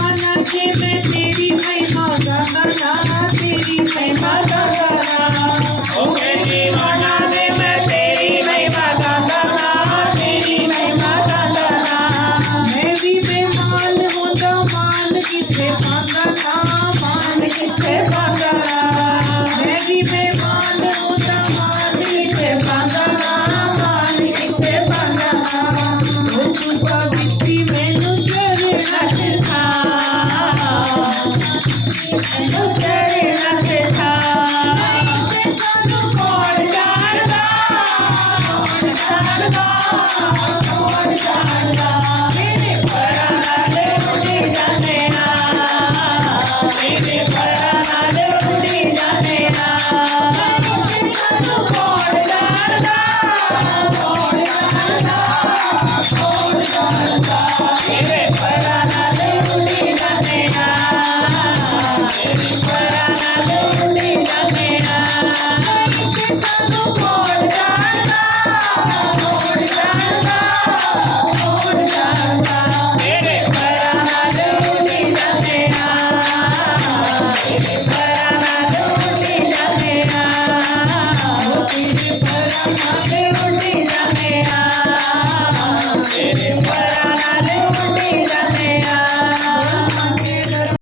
मानाचे मैं तेरी महिमा गाना, तेरी महिमा गाना। ओ कहती माना ने मैं तेरी महिमा गाना, तेरी महिमा गाना। मैं भी बेमान होता मान किथे पागला, मान किथे पागला। मैं भी बेमान होता मान किथे पागला, मान किथे पागला। ओ तुझा बिट्टी मैनू तेरे नच था, मैनू तेरे नच था। सानू कौन जानदा, कौन जानदा, कौन जानदा। मेरे परां नाल उड़ी जाने ना, मेरे परां नाल उड़ी जाने ना। सानू कौन जानदा, कौन जानदा, कौन जानदा। मेरे परां नाल उड़ी जाने ना, मेरे परां नाल उड़ी जाने ना। सानू कौन जानदा, कौन जानदा, कौन जानदा। मेरे परां नाल उड़ी जाने ना, मेरे परां नाल उड़ी जाने ना। तेरे परां नाल उड़ी जाने ना, तेरे परां नाल उड़ी जाने